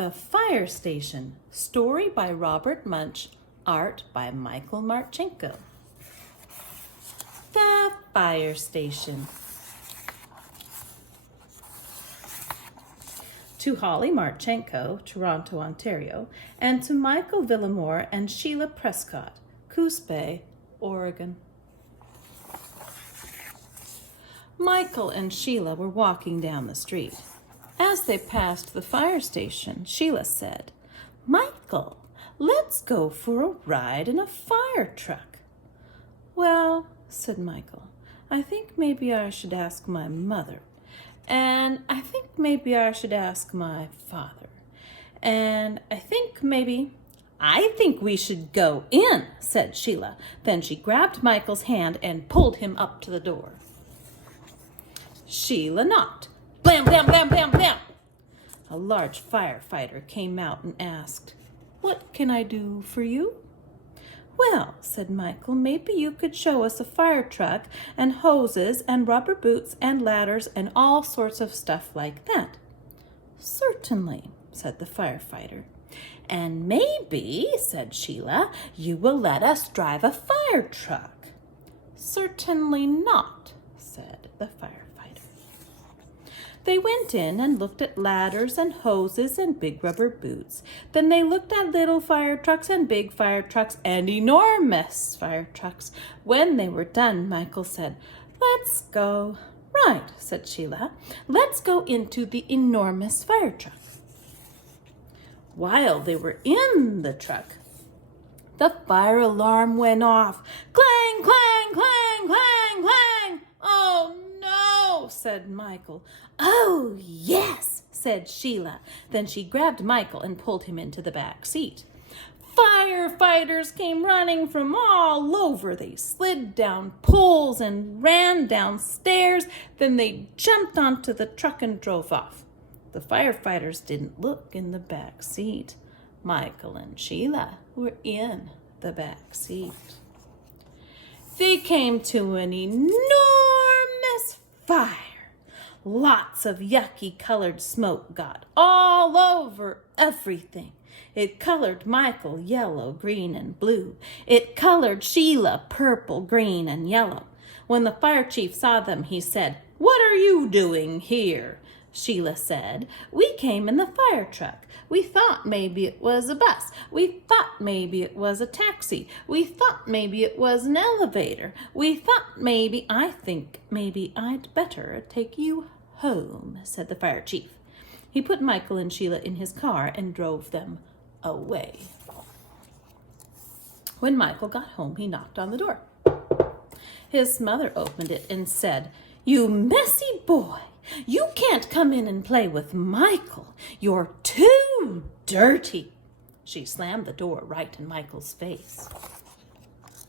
The Fire Station. Story by Robert Munch. Art by Michael Marchenko. The Fire Station. To Holly Marchenko, Toronto, Ontario, and to Michael Villamore and Sheila Prescott, Coos Bay, Oregon. Michael and Sheila were walking down the street. As they passed the fire station, Sheila said, "Michael, let's go for a ride in a fire truck." "Well," said Michael, "I think maybe I should ask my mother. And I think maybe I should ask my father. And I think we should go in," said Sheila. Then she grabbed Michael's hand and pulled him up to the door. Sheila knocked. Blam, blam, blam, blam, blam. A large firefighter came out and asked, "What can I do for you?" "Well," said Michael, "maybe you could show us a fire truck and hoses and rubber boots and ladders and all sorts of stuff like that." "Certainly," said the firefighter. "And maybe," said Sheila, "you will let us drive a fire truck." "Certainly not," said the firefighter. They went in and looked at ladders and hoses and big rubber boots. Then they looked at little fire trucks and big fire trucks and enormous fire trucks. When they were done, Michael said, "Let's go." "Right," said Sheila. "Let's go into the enormous fire truck." While they were in the truck, the fire alarm went off. Clang, clang, clang, clang, clang. "Oh, no," said Michael. "Oh, yes," said Sheila. Then she grabbed Michael and pulled him into the back seat. Firefighters came running from all over. They slid down poles and ran downstairs. Then they jumped onto the truck and drove off. The firefighters didn't look in the back seat. Michael and Sheila were in the back seat. They came to an enormous fire. Lots of yucky colored smoke got all over everything. It colored Michael yellow, green, and blue. It colored Sheila purple, green, and yellow. When the fire chief saw them, he said, "What are you doing here?" Sheila said, "We came in the fire truck. We thought maybe it was a bus. We thought maybe it was a taxi. We thought maybe it was an elevator. I think maybe I'd better take you home," said the fire chief. He put Michael and Sheila in his car and drove them away. When Michael got home, he knocked on the door. His mother opened it and said, "You messy boy, you can't come in and play with Michael. You're too dirty." She slammed the door right in Michael's face.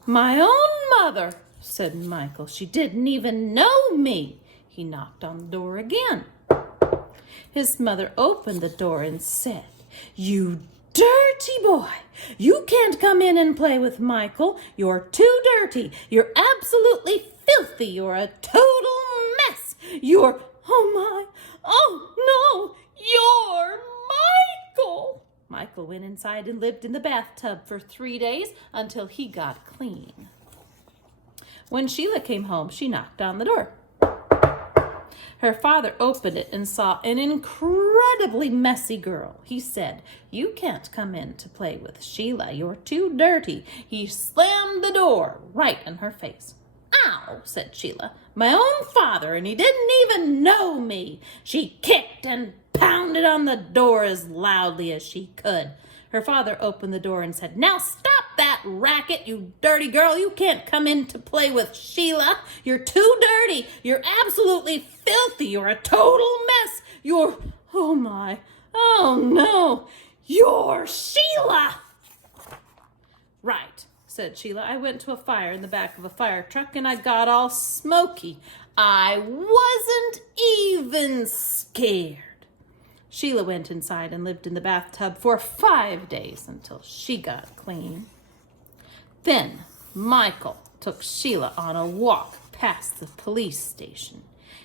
"My own mother," said Michael. "She didn't even know me." He knocked on the door again. His mother opened the door and said, "You dirty boy, you can't come in and play with Michael. You're too dirty. You're absolutely filthy. You're a total mess. Oh my, oh no, you're Michael." Michael went inside and lived in the bathtub for 3 days until he got clean. When Sheila came home, she knocked on the door. Her father opened it and saw an incredibly messy girl. He said, "You can't come in to play with Sheila. You're too dirty." He slammed the door right in her face. "Ow," said Sheila. "My own father, and he didn't even know me." She kicked and pounded on the door as loudly as she could. Her father opened the door and said, "Now stop that racket, you dirty girl. You can't come in to play with Sheila. You're too dirty. You're absolutely filthy. You're a total mess. Oh my, oh no, you're Sheila." "Right," said Sheila. "I went to a fire in the back of a fire truck and I got all smoky. I wasn't even scared." Sheila went inside and lived in the bathtub for 5 days until she got clean. Then Michael took Sheila on a walk past the police station.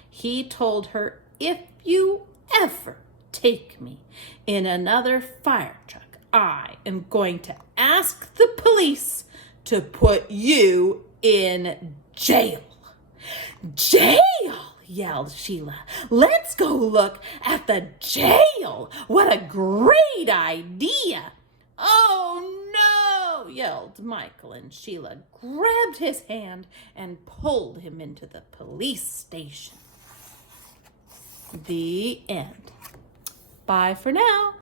He told her, "If you ever take me in another fire truck, I am going to ask the police to put you in jail. Jail, yelled Sheila. Let's go look at the jail. What a great idea. Oh, no, yelled Michael, and Sheila grabbed his hand and pulled him into the police station. The end. Bye for now.